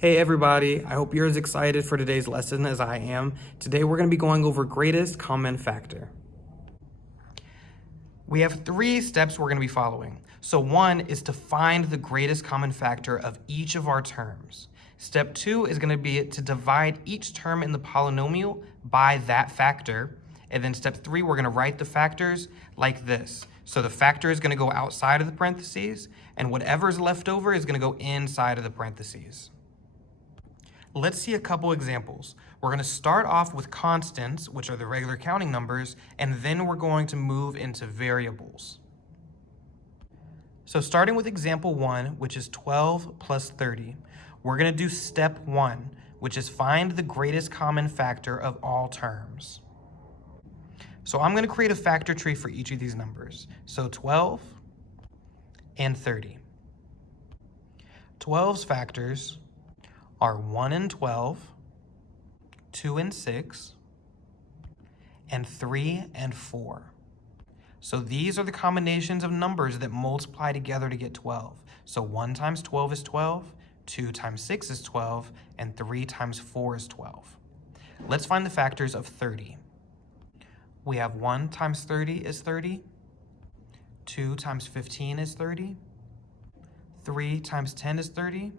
Hey everybody, I hope you're as excited for today's lesson as I am. Today we're going to be going over greatest common factor. We have 3 steps we're going to be following. So 1 is to find the greatest common factor of each of our terms. Step 2 is going to be to divide each term in the polynomial by that factor. And then step 3, we're going to write the factors like this. So the factor is going to go outside of the parentheses, and whatever's left over is going to go inside of the parentheses. Let's see a couple examples. We're going to start off with constants, which are the regular counting numbers, and then we're going to move into variables. So starting with example 1, which is 12 plus 30, we're going to do step 1, which is find the greatest common factor of all terms. So I'm going to create a factor tree for each of these numbers. So 12 and 30. 12's factors are 1 and 12, 2 and 6, and 3 and 4. So these are the combinations of numbers that multiply together to get 12. So 1 times 12 is 12, 2 times 6 is 12, and 3 times 4 is 12. Let's find the factors of 30. We have 1 times 30 is 30, 2 times 15 is 30, 3 times 10 is 30,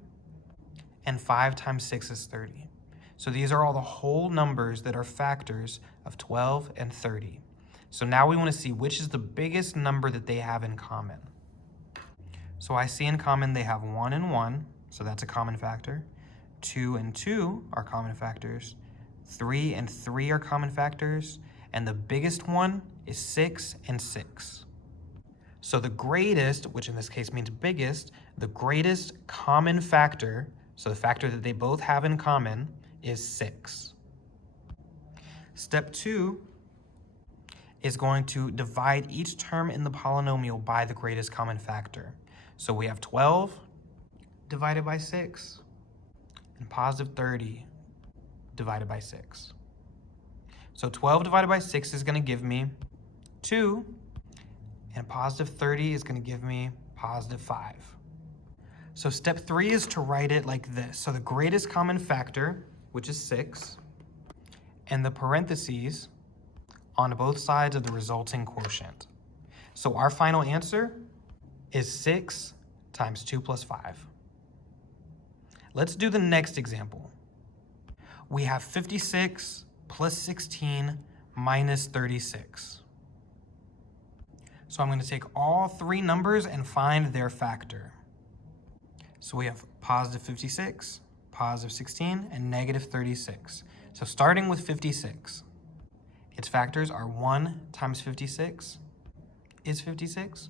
and 5 times 6 is 30. So these are all the whole numbers that are factors of 12 and 30. So now we want to see which is the biggest number that they have in common. So I see in common they have 1 and 1, so that's a common factor. 2 and 2 are common factors. 3 and 3 are common factors. And the biggest one is 6 and 6. So the greatest, which in this case means biggest, the greatest common factor, so the factor that they both have in common, is 6. Step 2 is going to divide each term in the polynomial by the greatest common factor. So we have 12 divided by 6 and positive 30 divided by 6. So 12 divided by 6 is going to give me 2, and positive 30 is going to give me positive 5. So step 3 is to write it like this. So the greatest common factor, which is 6, and the parentheses on both sides of the resulting quotient. So our final answer is 6 times 2 plus 5. Let's do the next example. We have 56 plus 16 minus 36. So I'm going to take all 3 numbers and find their factor. So we have positive 56, positive 16, and negative 36. So starting with 56, its factors are 1 times 56 is 56,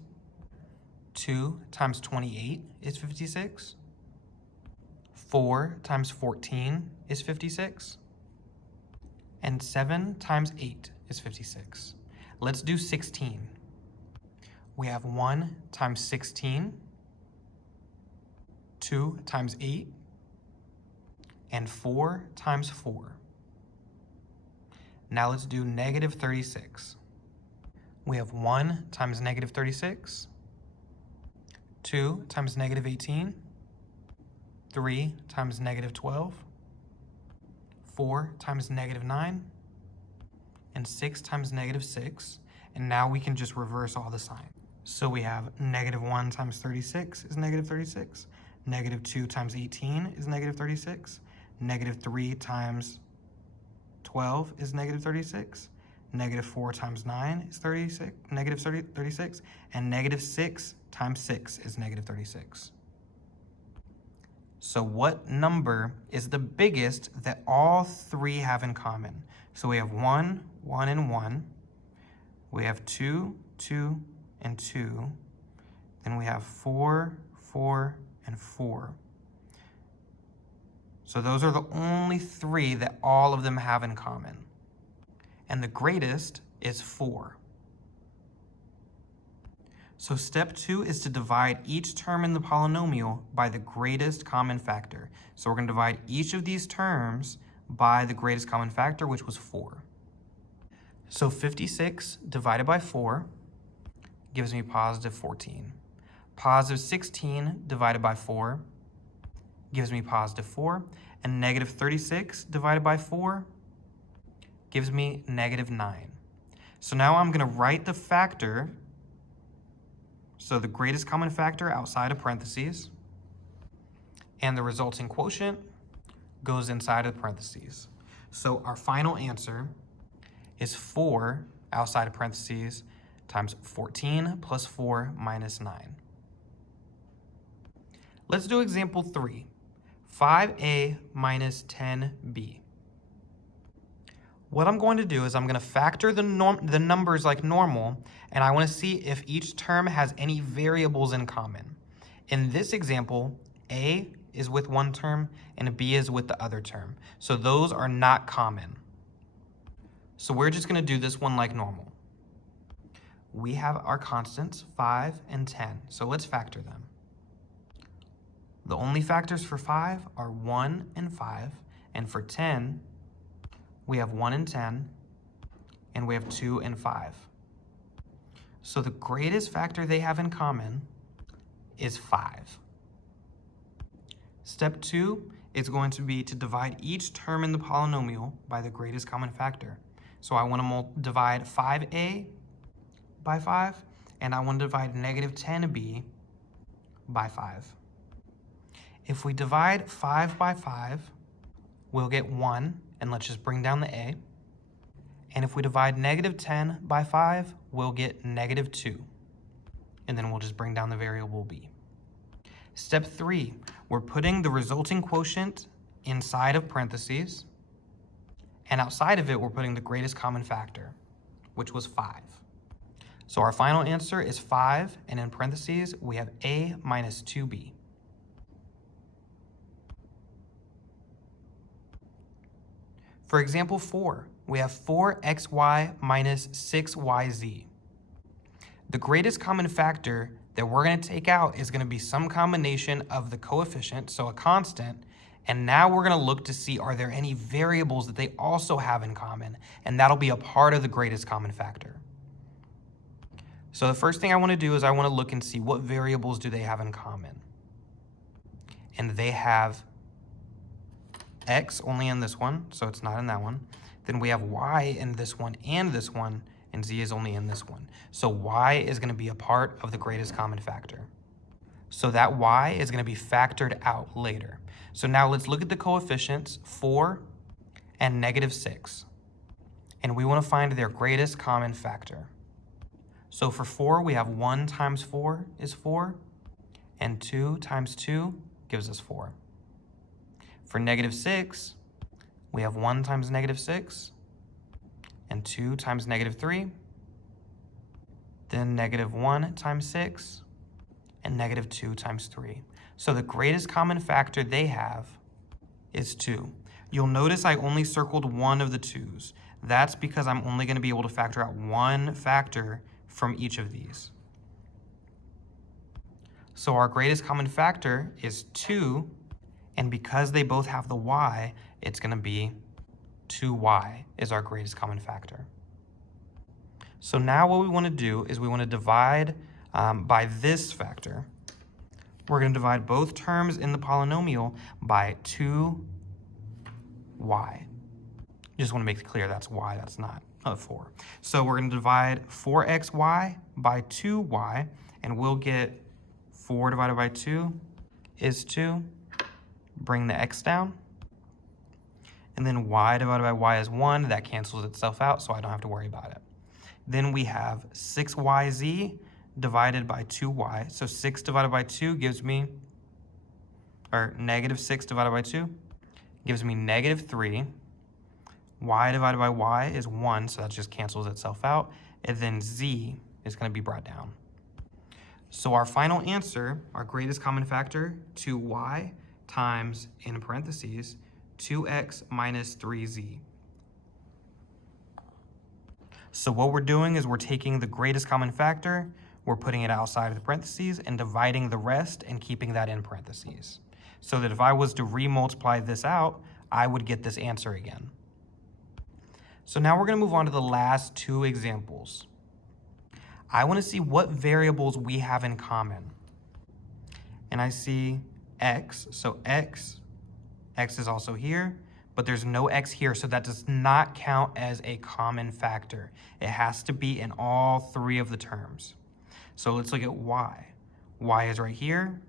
2 times 28 is 56, 4 times 14 is 56, and 7 times 8 is 56. Let's do 16. We have 1 times 16, 2 times 8, and 4 times 4. Now let's do negative 36. We have 1 times negative 36, 2 times negative 18, 3 times negative 12, 4 times negative 9, and 6 times negative 6. And now we can just reverse all the signs. So we have negative 1 times 36 is negative 36. Negative 2 times 18 is negative 36. Negative 3 times 12 is negative 36. Negative 4 times 9 is 36. Negative 36. And negative 6 times 6 is negative 36. So what number is the biggest that all 3 have in common? So we have 1, 1, and 1. We have 2, 2, and 2. Then we have 4, 4, and 4. So those are the only 3 that all of them have in common. And the greatest is 4. So step 2 is to divide each term in the polynomial by the greatest common factor. So we're going to divide each of these terms by the greatest common factor, which was 4. So 56 divided by 4 gives me positive 14. Positive 16 divided by 4 gives me positive 4, and negative 36 divided by 4 gives me negative 9. So now I'm going to write the factor, so the greatest common factor outside of parentheses, and the resulting quotient goes inside of parentheses. So our final answer is 4 outside of parentheses times 14 plus 4 minus 9. Let's do example 3, 5a minus 10b. What I'm going to do is I'm going to factor the numbers like normal, and I want to see if each term has any variables in common. In this example, a is with one term and b is with the other term. So those are not common. So we're just going to do this one like normal. We have our constants 5 and 10, so let's factor them. The only factors for 5 are 1 and 5, and for 10, we have 1 and 10, and we have 2 and 5. So the greatest factor they have in common is 5. Step 2 is going to be to divide each term in the polynomial by the greatest common factor. So I want to divide 5a by 5, and I want to divide negative 10b by 5. If we divide 5 by 5, we'll get 1, and let's just bring down the a. And if we divide negative 10 by 5, we'll get negative 2. And then we'll just bring down the variable b. Step 3, we're putting the resulting quotient inside of parentheses. And outside of it, we're putting the greatest common factor, which was 5. So our final answer is 5, and in parentheses, we have a minus 2b. For example 4, we have 4xy minus 6yz. The greatest common factor that we're going to take out is going to be some combination of the coefficient, so a constant, and now we're going to look to see are there any variables that they also have in common, and that'll be a part of the greatest common factor. So the first thing I want to do is I want to look and see what variables do they have in common. And they have x only in this one, so it's not in that one. Then we have y in this one, and z is only in this one. So y is going to be a part of the greatest common factor. So that y is going to be factored out later. So now let's look at the coefficients, 4 and negative 6. And we want to find their greatest common factor. So for 4, we have 1 times 4 is 4, and 2 times 2 gives us 4. For negative 6, we have 1 times negative 6, and 2 times negative 3, then negative 1 times 6, and negative 2 times 3. So the greatest common factor they have is 2. You'll notice I only circled one of the 2's. That's because I'm only going to be able to factor out one factor from each of these. So our greatest common factor is 2, and because they both have the y, it's going to be 2y is our greatest common factor. So now what we want to do is we want to divide by this factor. We're going to divide both terms in the polynomial by 2y. Just want to make it clear that's y, that's not 4. So we're going to divide 4xy by 2y, and we'll get 4 divided by 2 is 2. Bring the x down. And then y divided by y is 1. That cancels itself out, so I don't have to worry about it. Then we have 6yz divided by 2y. So 6 divided by 2 gives me, or negative 6 divided by 2 gives me negative 3. Y divided by y is 1, so that just cancels itself out. And then z is going to be brought down. So our final answer, our greatest common factor, 2y times, in parentheses, 2x minus 3z. So what we're doing is we're taking the greatest common factor, we're putting it outside of the parentheses, and dividing the rest and keeping that in parentheses. So that if I was to remultiply this out, I would get this answer again. So now we're going to move on to the last two examples. I want to see what variables we have in common. And I see x, so x is also here, but there's no x here, so that does not count as a common factor. It has to be in all three of the terms. So let's look at y. Y is right here,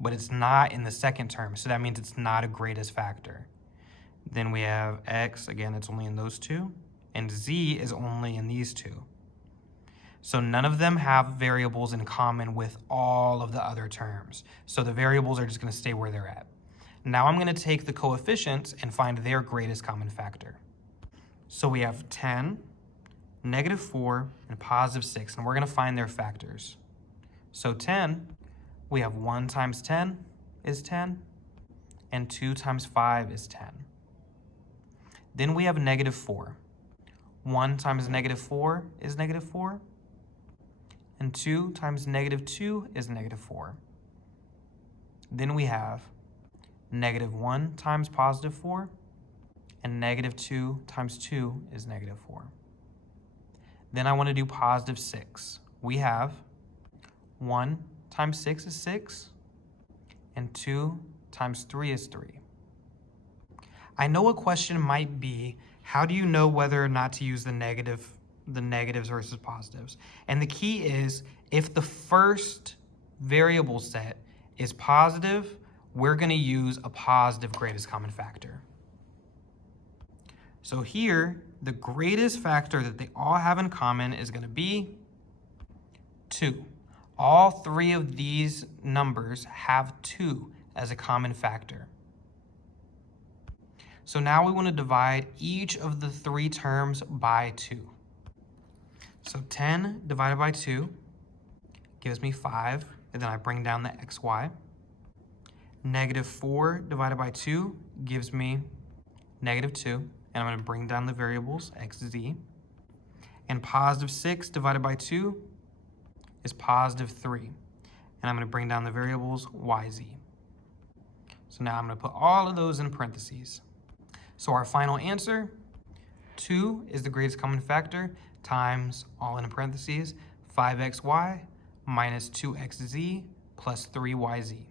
but it's not in the second term, so that means it's not a greatest factor. Then we have x, again, it's only in those two, and z is only in these two. So none of them have variables in common with all of the other terms. So the variables are just going to stay where they're at. Now I'm going to take the coefficients and find their greatest common factor. So we have 10, -4, and +6, and we're going to find their factors. So 10, we have 1 times 10 is 10, and 2 times 5 is 10. Then we have -4. 1 times -4 is -4, and 2 times -2 is -4. Then we have -1 times +4, and -2 times 2 is -4. Then I want to do +6. We have 1 times 6 is 6, and 2 times 3 is 3. I know a question might be, how do you know whether or not to use the negatives versus positives? And the key is, if the first variable set is positive, we're going to use a positive greatest common factor. So here, the greatest factor that they all have in common is going to be 2. All three of these numbers have 2 as a common factor. So now we want to divide each of the three terms by 2. So 10 divided by 2 gives me 5, and then I bring down the xy. -4 divided by 2 gives me -2, and I'm going to bring down the variables xz. And +6 divided by 2 is +3, and I'm going to bring down the variables yz. So now I'm going to put all of those in parentheses. So our final answer, 2 is the greatest common factor, times, all in parentheses, 5xy minus 2xz plus 3yz.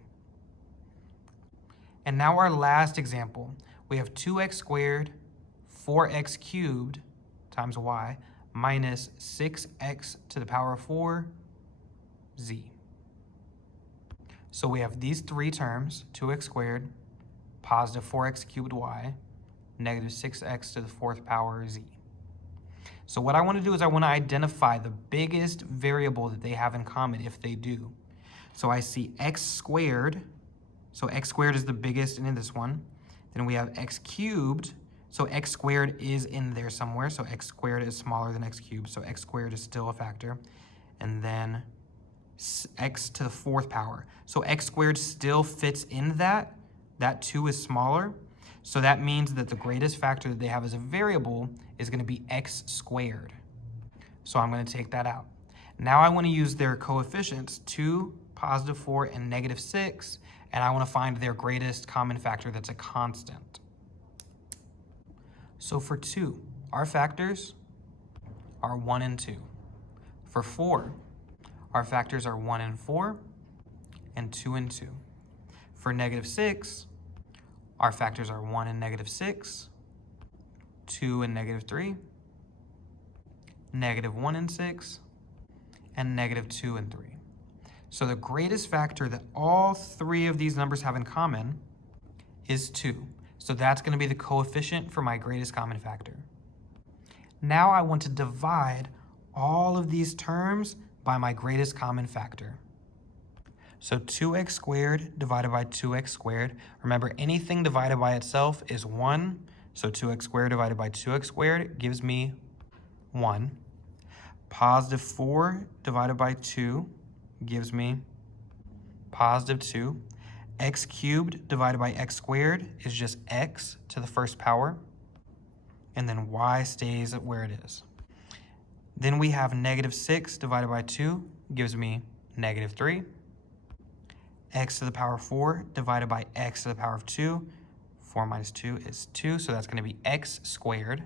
And now our last example, we have 2x squared, 4x cubed times y minus 6x to the power of 4 z. So we have these three terms, 2x squared, positive 4x cubed y, negative 6x to the 4th power z. So what I want to do is I want to identify the biggest variable that they have in common if they do. So I see x squared, so x squared is the biggest in this one. Then we have x cubed, so x squared is in there somewhere, so x squared is smaller than x cubed, so x squared is still a factor. And then x to the 4th power. So x squared still fits in that 2 is smaller. So that means that the greatest factor that they have as a variable is going to be x squared. So I'm going to take that out. Now I want to use their coefficients, 2, +4, and -6, and I want to find their greatest common factor that's a constant. So for 2, our factors are 1 and 2. For 4, our factors are 1 and 4, and 2 and 2. For -6, our factors are 1 and -6, 2 and -3, -1 and 6, and -2 and 3. So the greatest factor that all three of these numbers have in common is 2. So that's going to be the coefficient for my greatest common factor. Now I want to divide all of these terms by my greatest common factor. So 2x squared divided by 2x squared. Remember, anything divided by itself is 1. So 2x squared divided by 2x squared gives me 1. +4 divided by 2 gives me +2. X cubed divided by x squared is just x to the 1st power. And then y stays where it is. Then we have -6 divided by 2 gives me -3. X to the power of 4 divided by x to the power of 2. 4 minus 2 is 2, so that's going to be x squared.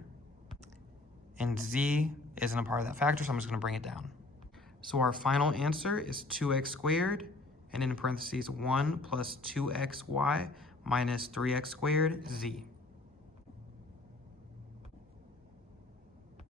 And z isn't a part of that factor, so I'm just going to bring it down. So our final answer is 2x squared, and in parentheses 1 plus 2xy minus 3x squared, z.